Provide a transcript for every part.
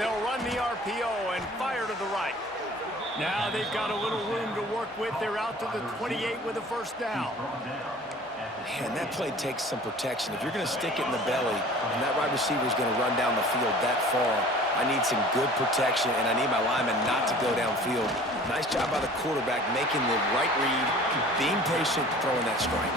They'll run the RPO and fire to the right. Now they've got a little room to work with. They're out to the 28 with a first down. Man, that play takes some protection. If you're going to stick it in the belly and that wide receiver is going to run down the field that far, I need some good protection, and I need my lineman not to go downfield. Nice job by the quarterback making the right read, being patient, throwing that strike.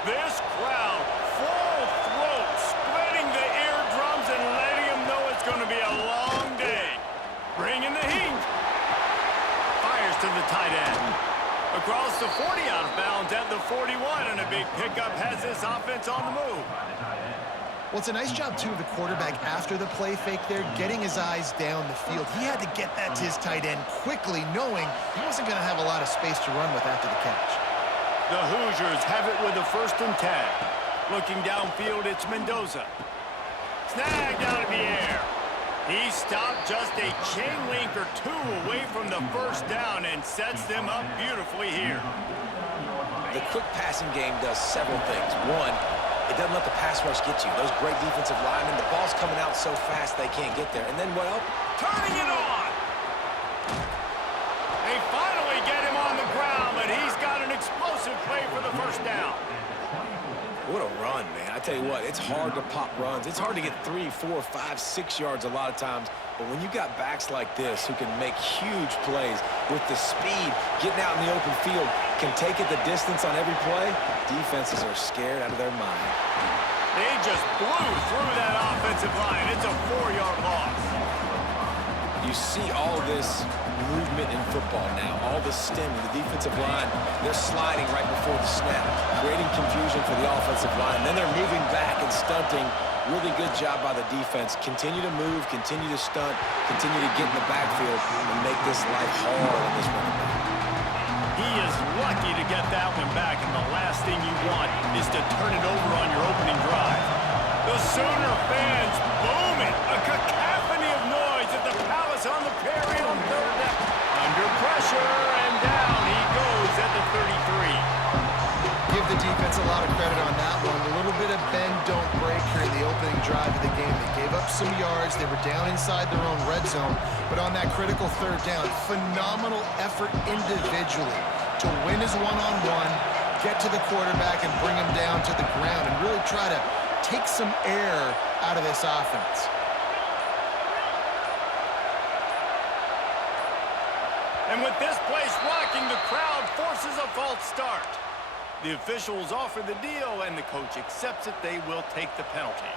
This crowd, full throat, spreading the eardrums and letting them know it's going to be a long day. Bringing the heat. Fires to the tight end. Across the 40, out of bounds at the 41, and a big pickup has this offense on the move. Well, it's a nice job, too, of the quarterback after the play fake there, getting his eyes down the field. He had to get that to his tight end quickly, knowing he wasn't going to have a lot of space to run with after the catch. The Hoosiers have it with a 1st and 10. Looking downfield, it's Mendoza. Snagged out of the air. He stopped just a chain link or two away from the first down and sets them up beautifully here. The quick passing game does several things. One, it doesn't let the pass rush get you. Those great defensive linemen, the ball's coming out so fast they can't get there. And then, well, turning it on. They finally get him on the ground, but he's got an explosive play for the first down. what a run, man. I tell you what, it's hard to pop runs. It's hard to get 3, 4, 5, 6 yards a lot of times. But when you got backs like this who can make huge plays with the speed, getting out in the open field, can take it the distance on every play, defenses are scared out of their mind. They just blew through that offensive line. It's a 4-yard loss. You see all this movement in football now, all the stemming, the defensive line, they're sliding right before the snap, creating confusion for the offensive line. Then they're moving back and stunting. Really good job by the defense. Continue to move, continue to stunt, continue to get in the backfield and make this life hard on this running back. He is lucky to get that one back, and the last thing you want is to turn it over on your opening drive. The Sooner fans booming, a cacophony of noise at the Palace on the Prairie on third down. Under pressure, and down he goes at the 33. Give the defense a lot of credit on that one. A little bit of bend, don't break here in the opening drive of the game. They gave up some yards. They were down inside their own red zone. But on that critical third down, phenomenal effort individually to win his one-on-one, get to the quarterback and bring him down to the ground and really try to take some air out of this offense. And with this place rocking, the crowd forces a false start. The officials offer the deal, and the coach accepts it. They will take the penalty.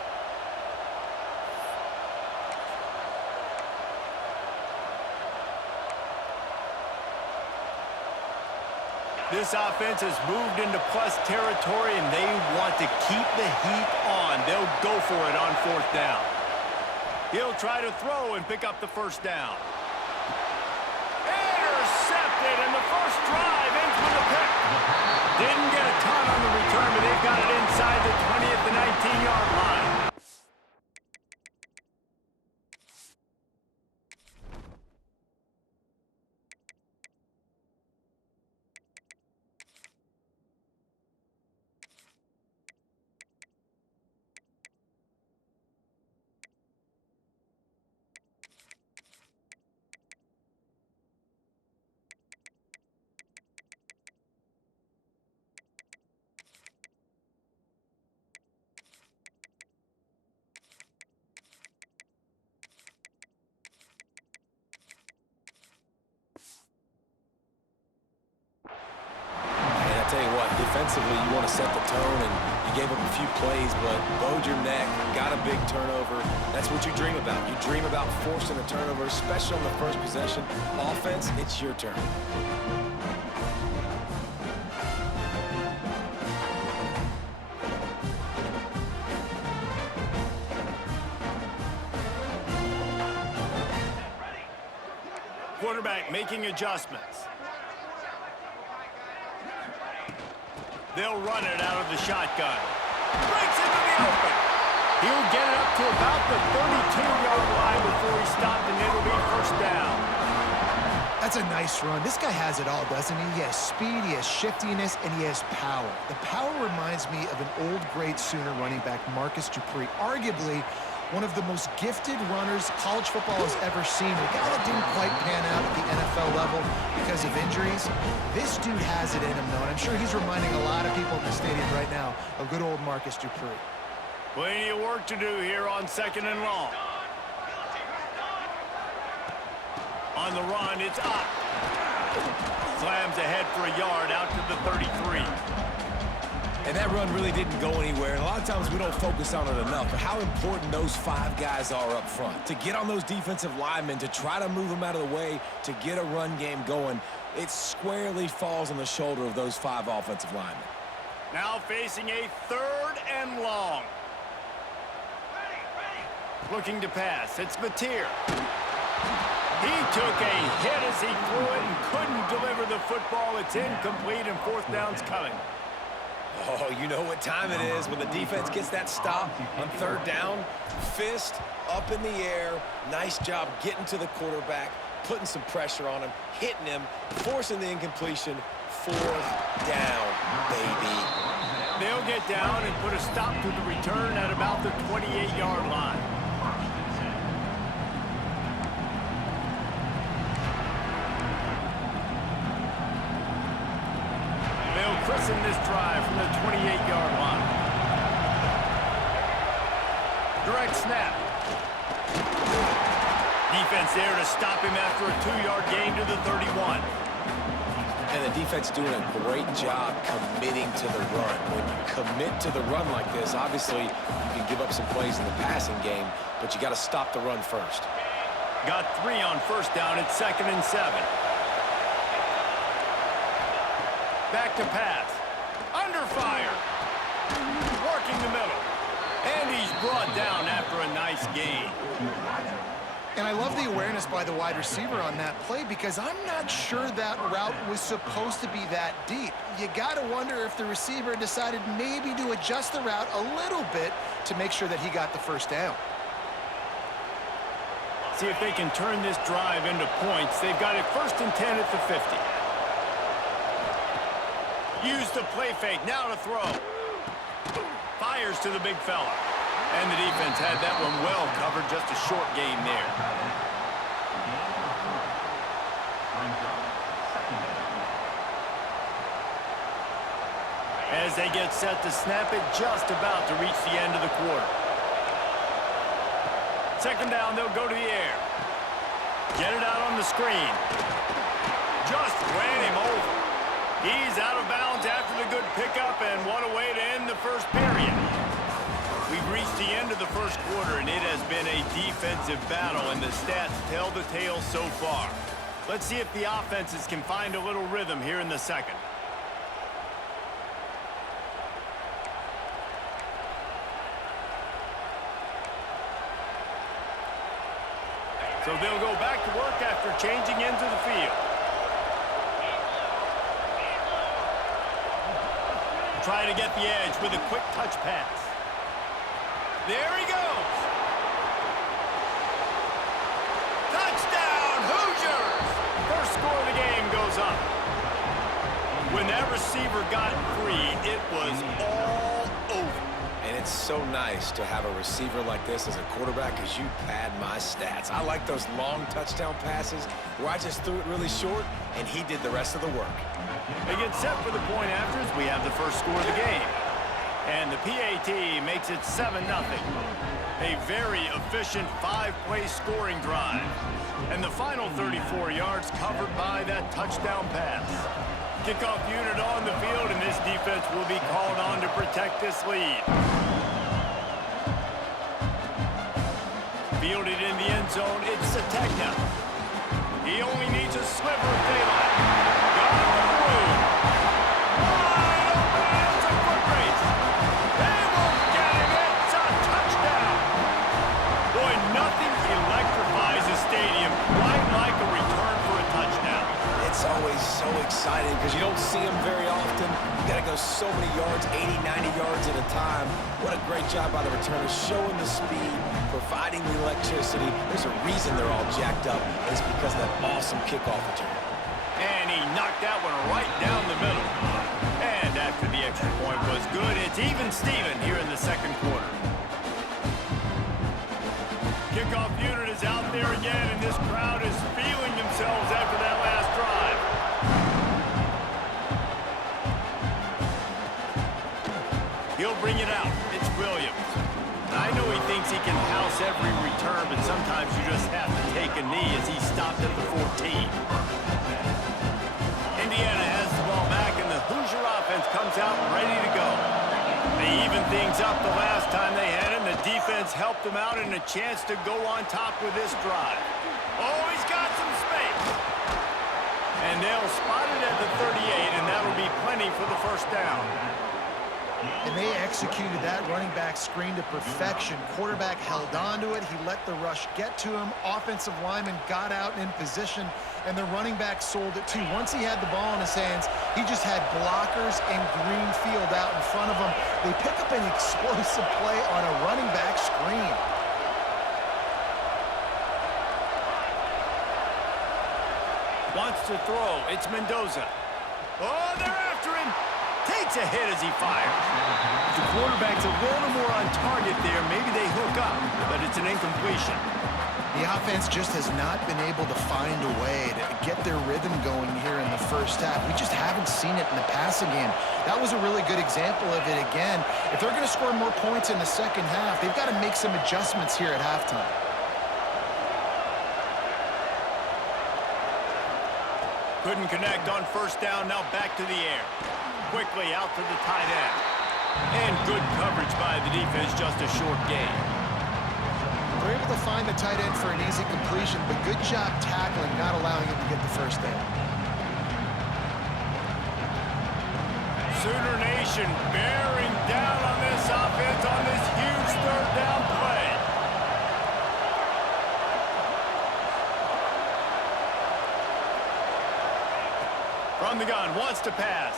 This offense has moved into plus territory, and they want to keep the heat on. They'll go for it on fourth down. He'll try to throw and pick up the first down. Intercepted, and the first drive ends with a pick. Didn't get a ton on the return, but they've got it inside the 20 at the 19-yard line. Defensively, you want to set the tone, and you gave up a few plays, but bowed your neck, got a big turnover. That's what you dream about. You dream about forcing a turnover, especially on the first possession. Offense, it's your turn. Quarterback making adjustments. They'll run it out of the shotgun. Breaks into the open. He'll get it up to about the 32-yard line before he stopped, and it'll be first down. That's a nice run. This guy has it all, doesn't he? He has speed, he has shiftiness, and he has power. The power reminds me of an old great Sooner running back, Marcus Dupree, arguably one of the most gifted runners college football has ever seen. A guy that didn't quite pan out at the NFL level because of injuries. This dude has it in him, though, and I'm sure he's reminding a lot of people in the stadium right now of good old Marcus Dupree. Plenty of work to do here on 2nd and long. On the run, it's up. Slams ahead for a yard out to the 33. And that run really didn't go anywhere. And a lot of times we don't focus on it enough. But how important those 5 guys are up front. To get on those defensive linemen, to try to move them out of the way, to get a run game going, it squarely falls on the shoulder of those 5 offensive linemen. Now facing a 3rd and long. Looking to pass. It's Mateer. He took a hit as he threw it and couldn't deliver the football. It's incomplete, and 4th down's coming. Oh, you know what time it is when the defense gets that stop on 3rd down. Fist up in the air. Nice job getting to the quarterback, putting some pressure on him, hitting him, forcing the incompletion. 4th down, baby. They'll get down and put a stop to the return at about the 28-yard line. Christen this drive from the 28-yard line. Direct snap. Defense there to stop him after a 2-yard gain to the 31. And the defense doing a great job committing to the run. When you commit to the run like this, obviously you can give up some plays in the passing game, but you got to stop the run first. Got 3 on 1st down. It's 2nd and 7. Back to pass. Under fire. Working the middle. And he's brought down after a nice gain. And I love the awareness by the wide receiver on that play because I'm not sure that route was supposed to be that deep. You got to wonder if the receiver decided maybe to adjust the route a little bit to make sure that he got the 1st down. See if they can turn this drive into points. They've got it 1st and 10 at the 50. Use the play fake, now to throw. Fires to the big fella. And the defense had that one well covered, just a short gain there. As they get set to snap it, just about to reach the end of the quarter. 2nd down, they'll go to the air. Get it out on the screen. Just ran him over. He's out of bounds after the good pickup, and what a way to end the 1st period. We've reached the end of the 1st quarter, and it has been a defensive battle, and the stats tell the tale so far. Let's see if the offenses can find a little rhythm here in the 2nd. So they'll go back to work after changing into the field. Trying to get the edge with a quick touch pass. There he goes. Touchdown, Hoosiers! 1st score of the game goes up. When that receiver got free, it was all over. And it's so nice to have a receiver like this as a quarterback because you pad my stats. I like those long touchdown passes where I just threw it really short and he did the rest of the work. They get set for the point afters. We have the 1st score of the game. And the PAT makes it 7-0. A very efficient 5-play scoring drive. And the final 34 yards covered by that touchdown pass. Kickoff unit on the field, and this defense will be called on to protect this lead. Fielded in the end zone, it's Sategna. He only needs a sliver of daylight. Got it on the room. Wide open, it's a foot race. They won't get him, it's a touchdown. Boy, nothing electrifies a stadium quite like a return for a touchdown. It's It's always so exciting because you don't see them very often. You got to go so many yards, 80, 90 yards at a time. What a great job by the returners, showing the speed, providing the electricity. There's a reason they're all jacked up. It's because of that awesome kickoff return. And he knocked that one right down the middle. And after the extra point was good, it's even Steven here in the second quarter. Kickoff unit is out there again, and this crowd is feeling themselves after that last drive. He'll bring it out. It's Williams. I know he thinks he can house every return, but sometimes you just have to take a knee as he stopped at the 14. Indiana has the ball back, and the Hoosier offense comes out ready to go. They evened things up the last time they had him. The defense helped them out and a chance to go on top with this drive. Oh, he's got some space. And they'll spot it at the 38, and that'll be plenty for the first down. And they executed that running back screen to perfection. Quarterback held on to it. He let the rush get to him. Offensive lineman got out in position, and the running back sold it too. Once he had the ball in his hands, he just had blockers and green field out in front of him. They pick up an explosive play on a running back screen. Wants to throw. It's Mendoza. Oh, they're after him. Takes a hit as he fires. If the quarterback's a little more on target there, maybe they hook up, but it's an incompletion. The offense just has not been able to find a way to get their rhythm going here in the first half. We just haven't seen it in the passing game. That was a really good example of it again. If they're going to score more points in the second half, they've got to make some adjustments here at halftime. Couldn't connect on first down, now back to the air. Quickly out to the tight end. And good coverage by the defense, just a short gain. They're able to find the tight end for an easy completion, but good job tackling, not allowing him to get the first down. Sooner Nation bearing down on this offense on this huge third down play. From the gun, wants to pass.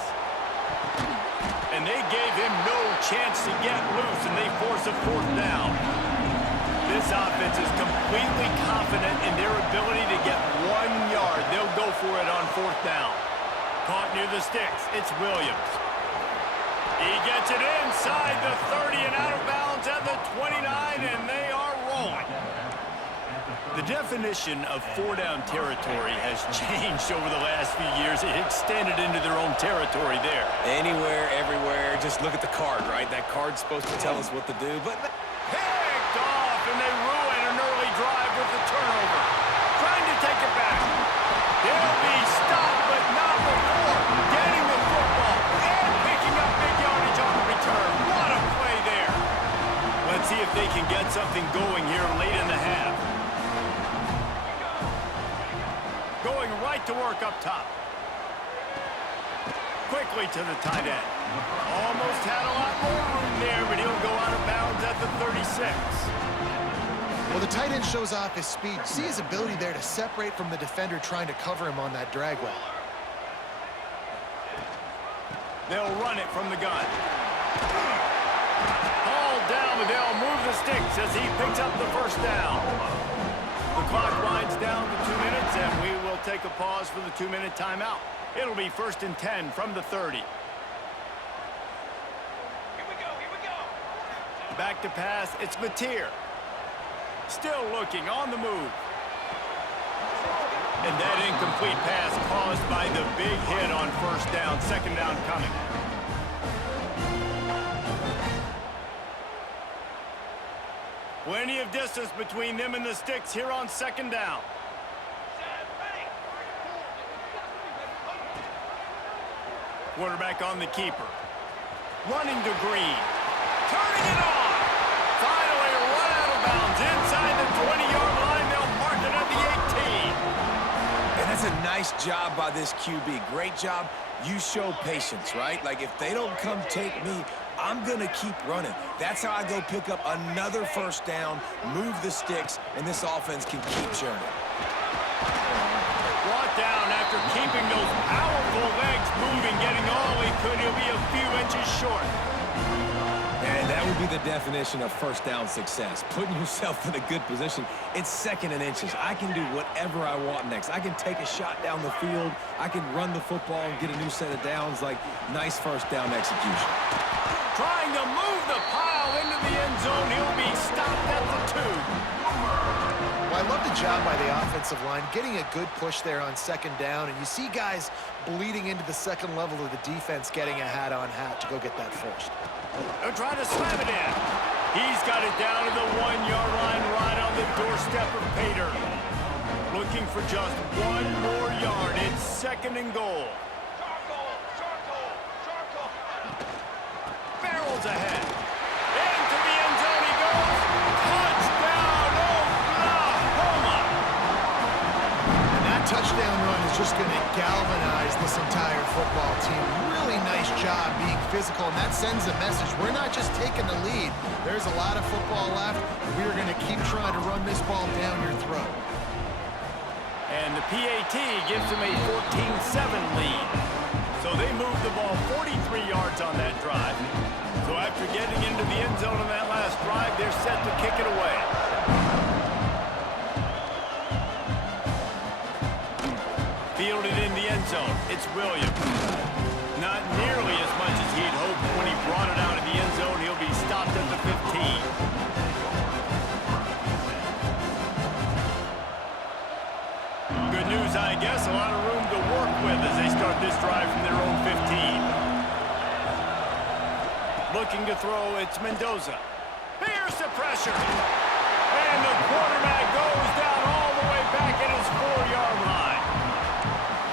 And they gave him no chance to get loose, and they force a fourth down. This offense is completely confident in their ability to get 1 yard. They'll go for it on fourth down. Caught near the sticks. It's Williams. He gets it inside the 30 and out of bounds at the 29, and they are rolling. The definition of four-down territory has changed over the last few years. It extended into their own territory there. Anywhere, everywhere, just look at the card, right? That card's supposed to tell us what to do, but... Picked off, and they ruin an early drive with the turnover. Trying to take it back. He'll be stopped, but not before getting the football and picking up big yardage on the return. What a play there. Let's see if they can get something going here late in the half. Going right to work up top. Quickly to the tight end. Almost had a lot more room there, but he'll go out of bounds at the 36. Well, the tight end shows off his speed. See his ability there to separate from the defender trying to cover him on that drag route. They'll run it from the gun. Hauled down, but they'll move the sticks as he picks up the first down. The clock winds down to 2 minutes, and we will take a pause for the 2-minute timeout. It'll be 1st and 10 from the 30. Here we go. Back to pass, it's Mateer. Still looking, on the move. And that incomplete pass caused by the big hit on first down. Second down coming. Plenty of distance between them and the sticks here on second down. Quarterback on the keeper. Running to Green. Turning it on. Finally run out of bounds inside the 20-yard line. They'll mark it at the 18. And that's a nice job by this QB. Great job. You show patience, right? Like, if they don't come take me, I'm going to keep running. That's how I go pick up another first down, move the sticks, and this offense can keep churning. Brought down after keeping those short. And that would be the definition of first down success, putting yourself in a good position. It's 2nd and inches. I can do whatever I want next. I can take a shot down the field. I can run the football and get a new set of downs. Like, nice first down execution. Trying to move the pile into the end zone. He'll be stopped at the 2. Well, I love the job by the offensive line, getting a good push there on 2nd down, and you see guys bleeding into the 2nd level of the defense getting a hat-on-hat to go get that first. They're trying to slam it in. He's got it down to the 1-yard line right on the doorstep of Pater. Looking for just 1 more yard. It's 2nd and goal. Barrels ahead. Into the end zone he goes. Touchdown, Oklahoma! And that touchdown run is just going to galvanize this entire football team. Really nice job being physical, and that sends a message. We're not just taking the lead. There's a lot of football left. We are going to keep trying to run this ball down your throat. And the PAT gives them a 14-7 lead. So they move the ball 43 yards on that drive. So after getting into the end zone on that last drive, they're set to kick it away. Fielded in the end zone. It's Williams. Not nearly as much as he'd hoped when he brought it out of the end zone. He'll be stopped at the 15. Good news, I guess. A lot of room to work with as they start this drive from their own 15. Looking to throw, it's Mendoza. Here's the pressure. And the quarterback goes down all the way back at his 4-yard line.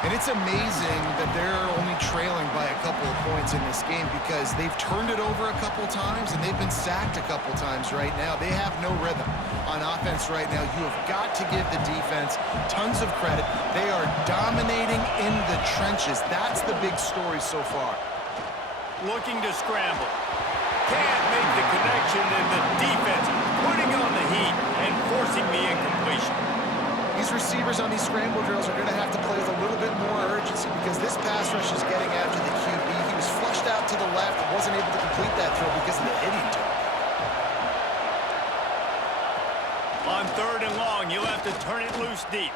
And it's amazing that they're only trailing by a couple of points in this game because they've turned it over a couple times and they've been sacked a couple times right now. They have no rhythm on offense right now. You have got to give the defense tons of credit. They are dominating in the trenches. That's the big story so far. Looking to scramble. Can't make the connection, and the defense putting on the heat and forcing the incompletion. These receivers on these scramble drills are going to have to play with a little bit more urgency because this pass rush is getting after the QB. He was flushed out to the left and wasn't able to complete that throw because of the hit he took. On 3rd and long, you'll have to turn it loose deep.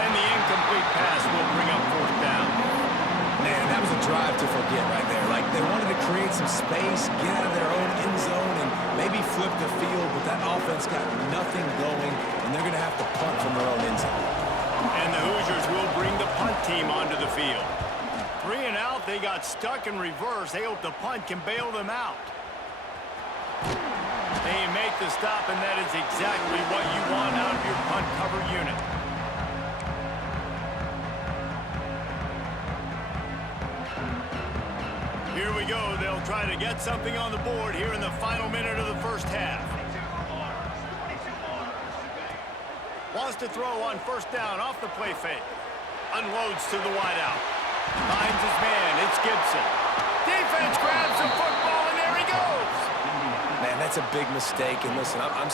And the incomplete pass will bring up 4th down. Man, that was a drive to forget right there. Like, they wanted to create some space, get out of their own end zone, and maybe flip the field, but that offense got nothing going, and they're going to have to punt from their own end zone. And the Hoosiers will bring the punt team onto the field. 3 and out, they got stuck in reverse. They hope the punt can bail them out. They make the stop, and that is exactly what you want out of your punt cover unit. Here we go. They'll try to get something on the board here in the final minute of the first half. Wants to throw on 1st down off the play fake. Unloads to the wideout. Finds his man. It's Gibson. Defense grabs the football, and there he goes. Man, that's a big mistake. And listen, I'm going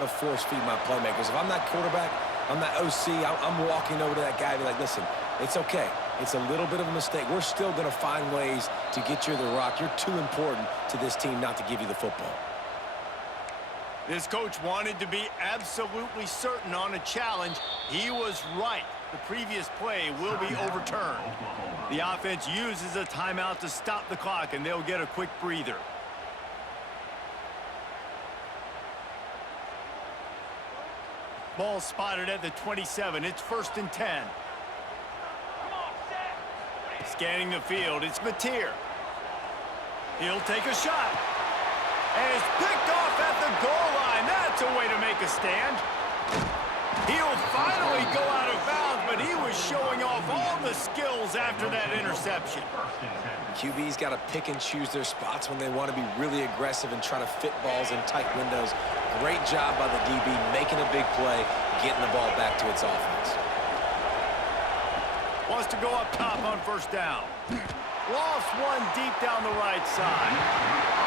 to force feed my playmakers. If I'm that quarterback, I'm that OC, I'm walking over to that guy and be like, listen, it's okay. It's a little bit of a mistake. We're still going to find ways to get you the rock. You're too important to this team not to give you the football. This coach wanted to be absolutely certain on a challenge. He was right. The previous play will be overturned. The offense uses a timeout to stop the clock, and they'll get a quick breather. Ball spotted at the 27. It's 1st and 10. Scanning the field, it's Mateer. He'll take a shot. And it's picked off at the goal line. That's a way to make a stand. He'll finally go out of bounds, but he was showing off all the skills after that interception. QB's got to pick and choose their spots when they want to be really aggressive and try to fit balls in tight windows. Great job by the DB making a big play, getting the ball back to its offense. Wants to go up top on 1st down. Lost one deep down the right side.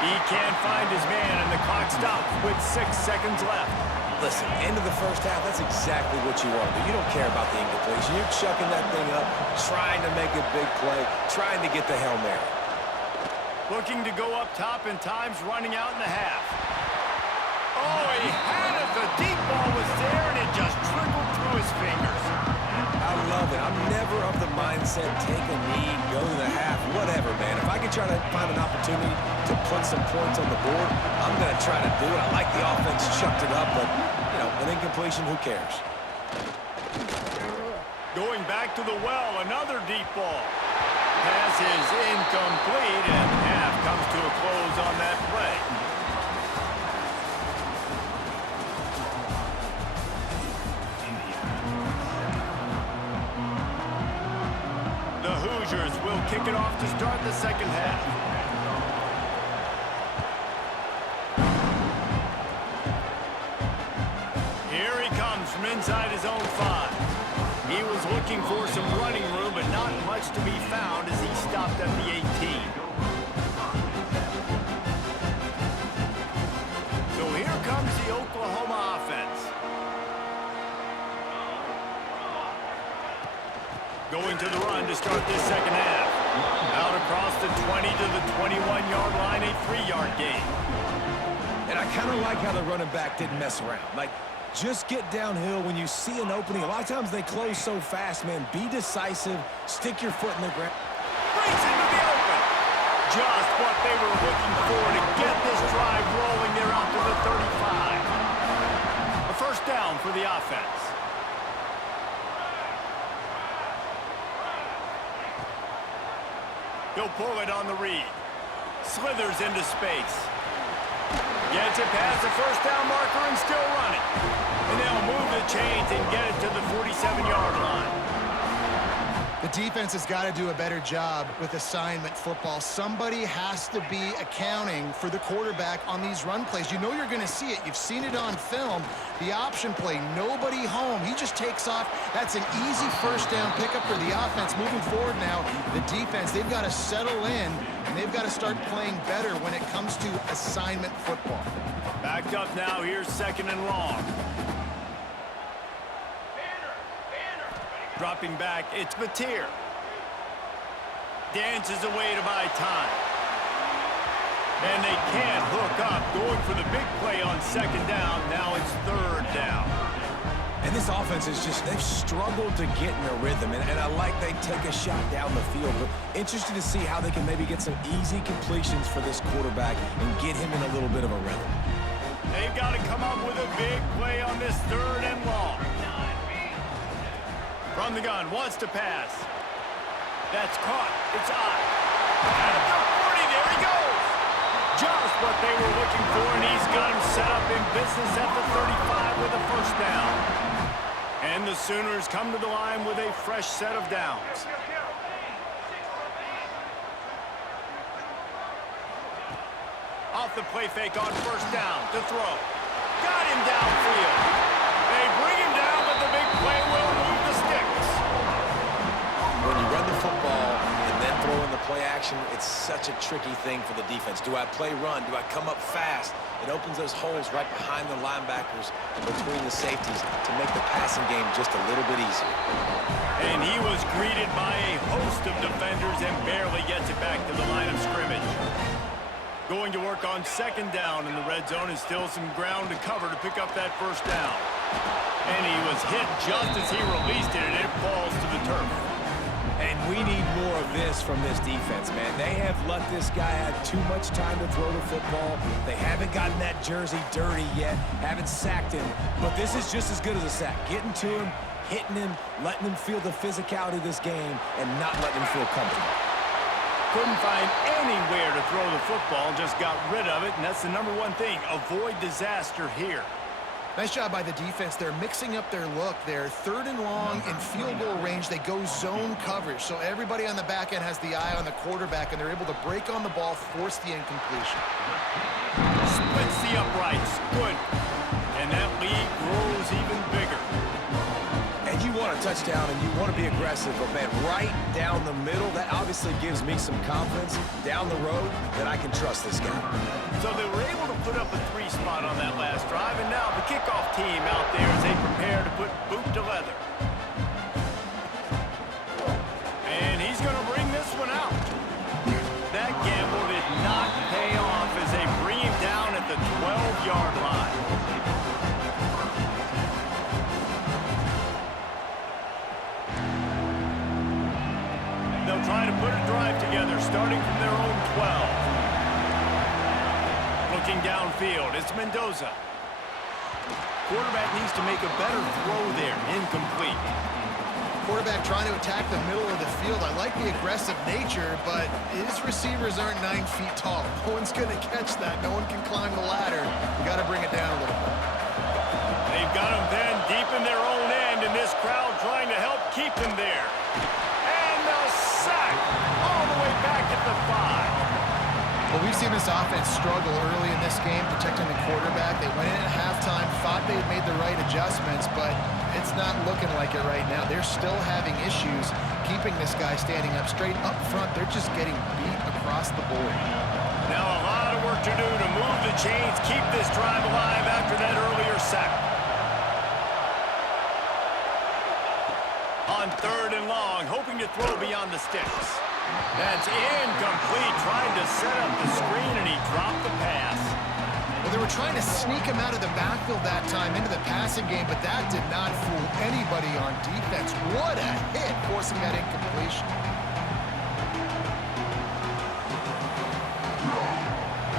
He can't find his man, and the clock stops with 6 seconds left. Listen, end of the first half, that's exactly what you want to do. You don't care about the incompletion. You're chucking that thing up, trying to make a big play, trying to get the Hail Mary. Looking to go up top, and time's running out in the half. Oh, he had it. The deep ball was there, and it just trickled through his fingers. I love it. I'm never of the mindset, take a knee, go to the half, whatever, man. If I can try to find an opportunity to put some points on the board, I'm going to try to do it. I like the offense chucked it up, but, you know, an incompletion, who cares? Going back to the well, another deep ball. Pass is incomplete, and half comes to a close on that play. The Hoosiers will kick it off to start the second half. Here he comes from inside his own 5. He was looking for some running room, but not much to be found as he stopped at the 18. So here comes the Oklahoma offense. Going to the run to start this second half. Out across the 20 to the 21-yard line, a 3-yard gain. And I kind of like how the running back didn't mess around. Like, just get downhill when you see an opening. A lot of times they close so fast, man. Be decisive. Stick your foot in the ground. Breaks into the open. Just what they were looking for to get this drive rolling there out to the 35. A first down for the offense. He'll pull it on the read. Slithers into space. Gets it past the first down marker and still running. And they'll move the chains and get it to the 47-yard line. The defense has got to do a better job with assignment football. Somebody has to be accounting for the quarterback on these run plays. You know you're going to see it. You've seen it on film. The option play, nobody home. He just takes off. That's an easy first down pickup for the offense. Moving forward now, the defense, they've got to settle in, and they've got to start playing better when it comes to assignment football. Backed up now. Here's second and long. Dropping back, it's Mateer. Dances away to buy time. And they can't hook up. Going for the big play on second down. Now it's third down. And this offense is just, they've struggled to get in a rhythm. And I like they take a shot down the field. But interested to see how they can maybe get some easy completions for this quarterback and get him in a little bit of a rhythm. They've got to come up with a big play on this third and long. From the gun, wants to pass. That's caught. It's out. At the 40, there he goes. Just what they were looking for, and he's got him set up in business at the 35 with a first down. And the Sooners come to the line with a fresh set of downs. Off the play fake on first down to throw. Got him downfield. They bring him down, but the big play will move the sticks. When you run the football and then throw in the play action, it's such a tricky thing for the defense. Do I play run? Do I come up fast? It opens those holes right behind the linebackers and between the safeties to make the passing game just a little bit easier. And he was greeted by a host of defenders and barely gets it back to the line of scrimmage. Going to work on second down in the red zone, and still some ground to cover to pick up that first down. And he was hit just as he released it, and it falls to the turf. And we need more of this from this defense, man. They have let this guy have too much time to throw the football. They haven't gotten that jersey dirty yet, haven't sacked him. But this is just as good as a sack. Getting to him, hitting him, letting him feel the physicality of this game, and not letting him feel comfortable. Couldn't find anywhere to throw the football, just got rid of it, and that's the number one thing. Avoid disaster here. Nice job by the defense. They're mixing up their look. They're third and long in field goal range. They go zone coverage. So everybody on the back end has the eye on the quarterback, and they're able to break on the ball, force the incompletion. Splits the uprights. Good. And that lead grows even bigger. And you want to a touchdown and you want to be aggressive, but man, right down the middle, that obviously gives me some confidence down the road that I can trust this guy. So they were able to put up a 3 spot on that last drive, and now the kickoff team out there as they prepare to put boot to leather. And he's going to bring this one out. That gamble did not pay off as they bring him down at the 12-yard line. They'll try to put a drive together starting from their own 12. Looking downfield, it's Mendoza. Quarterback needs to make a better throw there. Incomplete. Quarterback trying to attack the middle of the field. I like the aggressive nature, but his receivers aren't 9 feet tall. No one's going to catch that. No one can climb the ladder. You got to bring it down a little bit. They've got him then deep in their own end, and this crowd trying to help keep him there. And the sack all the way back at the 5. Well, we've seen this offense struggle early in this game, protecting the quarterback. They went in at halftime, thought they had made the right adjustments, but it's not looking like it right now. They're still having issues keeping this guy standing up straight up front. They're just getting beat across the board. Now a lot of work to do to move the chains, keep this drive alive after that earlier sack. On 3rd and long, hoping to throw beyond the sticks. That's incomplete, trying to set up the screen, and he dropped the pass. Well, they were trying to sneak him out of the backfield that time into the passing game, but that did not fool anybody on defense. What a hit, forcing that incompletion.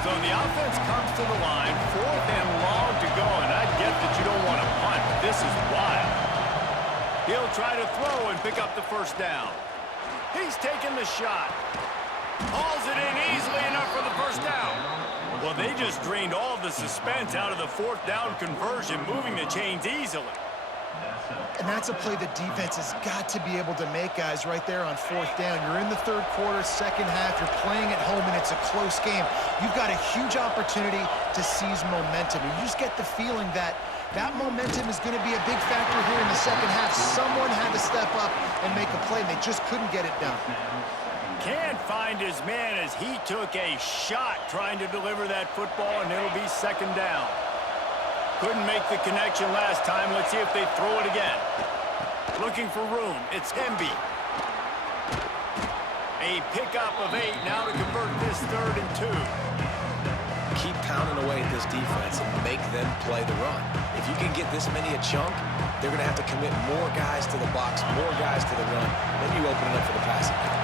So the offense comes to the line, 4th and long to go, and I get that you don't want to punt, but this is wild. He'll try to throw and pick up the first down. He's taking the shot. Hauls it in easily enough for the first down. Well, they just drained all the suspense out of the 4th down conversion, moving the chains easily. And that's a play the defense has got to be able to make, guys, right there on 4th down. You're in the 3rd quarter, 2nd half. You're playing at home, and it's a close game. You've got a huge opportunity to seize momentum. You just get the feeling that that momentum is going to be a big factor here in the 2nd half. Someone had to step up and make a play, and they just couldn't get it done. Can't find his man as he took a shot trying to deliver that football, and it'll be 2nd down. Couldn't make the connection last time. Let's see if they throw it again. Looking for room. It's Hemby. A pickup of 8 now to convert this 3rd and 2. Keep pounding away at this defense and make them play the run. If you can get this many a chunk, they're going to have to commit more guys to the box, more guys to the run. Then you open it up for the passing game.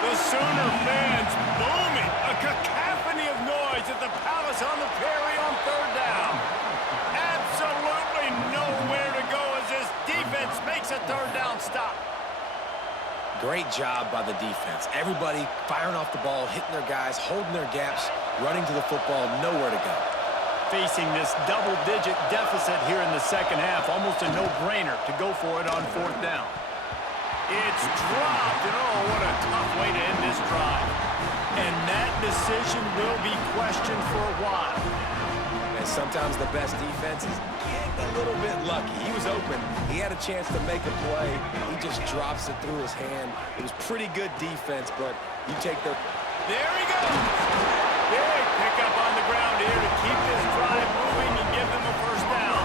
The Sooner fans booming. A cacophony of noise at the Palace on the Prairie on 3rd down. Absolutely nowhere to go as this defense makes a 3rd down stop. Great job by the defense. Everybody firing off the ball, hitting their guys, holding their gaps, running to the football, nowhere to go. Facing this double-digit deficit here in the 2nd half, almost a no-brainer to go for it on 4th down. It's dropped, and oh, what a tough way to end this drive. And that decision will be questioned for a while. And sometimes the best defense is getting a little bit lucky. He was open. He had a chance to make a play. He just drops it through his hand. It was pretty good defense, but you take the... There he goes. Big pickup on the ground here to keep this drive moving and give them a first down.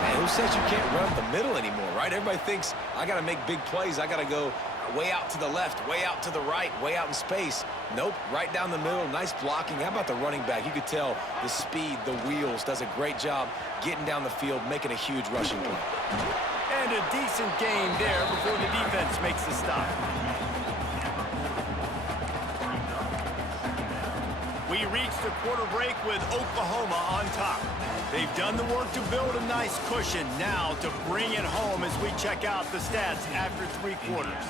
Man, who says you can't run up the middle anymore, right? Everybody thinks, I got to make big plays. I got to go way out to the left, way out to the right, way out in space. Nope, right down the middle, nice blocking. How about the running back? You could tell the speed, the wheels, does a great job getting down the field, making a huge rushing play. And a decent game there before the defense makes the stop. We reach the quarter break with Oklahoma on top. They've done the work to build a nice cushion. Now to bring it home as we check out the stats after 3 quarters.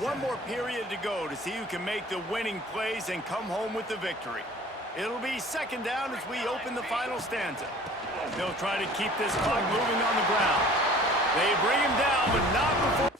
One more period to go to see who can make the winning plays and come home with the victory. It'll be 2nd down as we open the final stanza. They'll try to keep this clock moving on the ground. They bring him down, but not before...